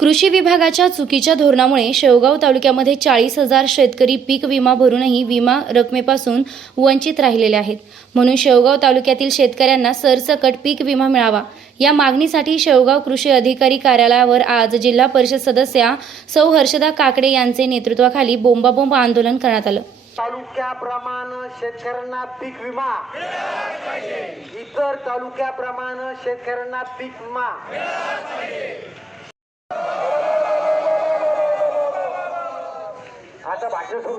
कृषी विभागाच्या चुकीच्या धोरणामुळे शेवगाव तालुक्यामध्ये 40,000 शेतकरी पीक विमा भरूनही विमा रकमेपासून वंचित राहिलेले आहेत। म्हणून शेवगाव तालुक्यातील शेतकऱ्यांना सरसकट पीक विमा मिळावा या मागणीसाठी शेवगाव कृषी अधिकारी कार्यालयावर आज जिल्हा परिषद सदस्या सौ हर्षदा काकडे यांचे नेतृत्वाखाली बोंबाबोंब आंदोलन करण्यात आलं। तालुक्याप्रमाणे शेतकऱ्यांना पीक विमा, इतर तालुक्याप्रमाणे शेतकऱ्यांना पीक विमा आता भाषण सुरू।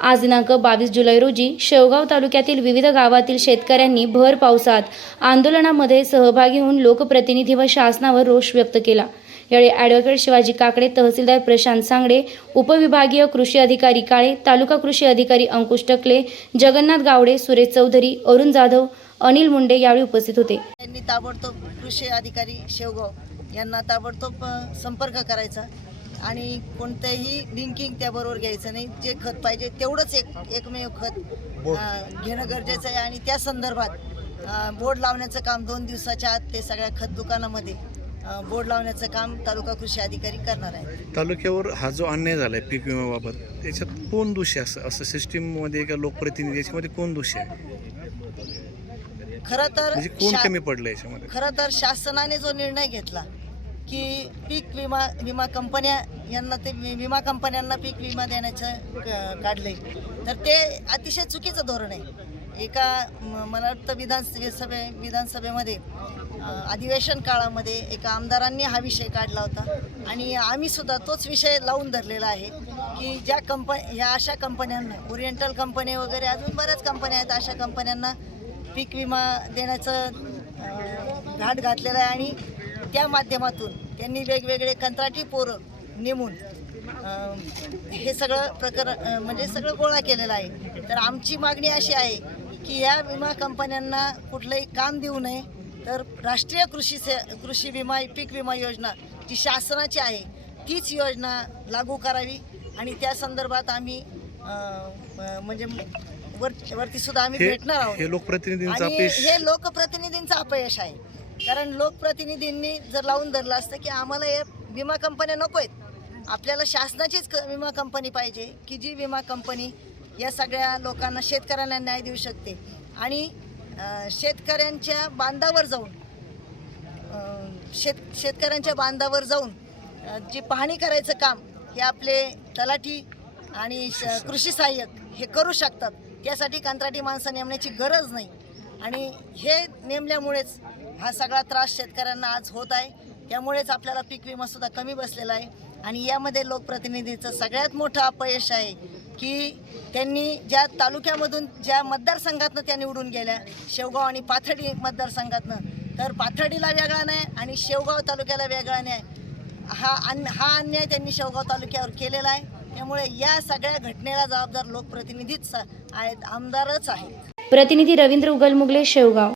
आज दिनांक 22 जुलै रोजी शेवगाव तालुक्यातील विविध गावातील शेतकऱ्यांनी भर पावसात आंदोलनामध्ये सहभागी होऊन लोकप्रतिनिधी व शासनावर रोष व्यक्त केला। यावेळी ॲडव्होकेट शिवाजी काकडे, तहसीलदार प्रशांत सांगडे, उपविभागीय कृषी अधिकारी काळे, तालुका कृषी अधिकारी अंकुश टकले, जगन्नाथ गावडे, सुरेश चौधरी, अरुण जाधव, अनिल मुंडे यावेळी उपस्थित होते। त्यांनी ताबडतोब कृषी अधिकारी शेवगाव यांना ताबडतोब संपर्क करायचा आणि कोणतेही लिंकिंग त्याबरोबर घ्यायचं नाही। जे खत पाहिजे तेवढंच एकमेव खत घेणं गरजेचं आहे आणि त्या संदर्भात बोर्ड लावण्याचं काम 2 दिवसाच्या आत ते सगळ्या खत दुकानामध्ये बोर्ड लावण्याचं काम तालुका कृषी अधिकारी करणार आहे। तालुक्यावर हा जो अन्याय झालाय पीक विम्याबाबत, त्याच्यात कोण दोषी असं सिस्टीममध्ये का लोकप्रतिनिधी याच्यामध्ये कोण दोषी आहे? खरं तर म्हणजे कोण कमी पडलं याच्यामध्ये? खरं तर शासनाने जो निर्णय घेतला की पीक विमा कंपन्या यांना ते विमा कंपन्यांना पीक विमा देण्याचं काढले, तर ते अतिशय चुकीचं धोरण आहे। मला वाटतं विधानसभेमध्ये अधिवेशन काळामध्ये एका आमदारांनी हा विषय काढला होता आणि आम्ही सुद्धा तोच विषय लावून धरलेला आहे की ज्या ह्या अशा कंपन्यांना, ओरिएंटल कंपनी वगैरे अजून बऱ्याच कंपन्या आहेत, अशा कंपन्यांना पीक विमा देण्याचं घाट घातलेला आहे आणि त्या माध्यमातून त्यांनी वेगवेगळे कंत्राटी पोरं नेमून हे सगळं प्रकरण म्हणजे सगळं गोळा केलेलं आहे। तर आमची मागणी अशी आहे की या विमा कंपन्यांना कुठलंही काम देऊ नये, तर राष्ट्रीय कृषी विमा पीक विमा योजना जी शासनाची आहे तीच योजना लागू करावी आणि त्या संदर्भात आम्ही म्हणजे वरती सुद्धा आम्ही भेटणार आहोत। हे लोकप्रतिनिधींचं अपयश आहे, कारण लोकप्रतिनिधींनी जर लावून धरलं असतं की आम्हाला या विमा कंपन्या नको आहेत, आपल्याला शासनाचीच विमा कंपनी पाहिजे की जी विमा कंपनी या सगळ्या लोकांना, शेतकऱ्यांना न्याय देऊ शकते आणि शेतकऱ्यांच्या बांधावर जाऊन शेतकऱ्यांच्या बांधावर जाऊन जी पाहणी करायचं काम हे आपले तलाठी आणि कृषी सहाय्यक हे करू शकतात। त्यासाठी कंत्राटी माणसं नेमण्याची गरज नाही आणि हे नेमल्यामुळेच हा सगळा त्रास शेतकऱ्यांना आज होत आहे। त्यामुळेच आपल्याला पीक विमासुद्धा कमी बसलेला आहे आणि यामध्ये लोकप्रतिनिधीचं सगळ्यात मोठं अपयश आहे की त्यांनी ज्या तालुक्यामधून, ज्या मतदारसंघातनं त्या निवडून गेल्या, शेवगाव आणि पाथर्डी मतदारसंघातनं, तर पाथर्डीला वेगळा नाही आणि शेवगाव तालुक्याला वेगळा नाही, हा अन्याय त्यांनी शेवगाव तालुक्यावर केलेला आहे। त्यामुळे या सगळ्या घटनेला जबाबदार लोकप्रतिनिधीच आहेत, आमदारच आहेत। प्रतिनिधी रवींद्र उगलमुगले, शेवगाव।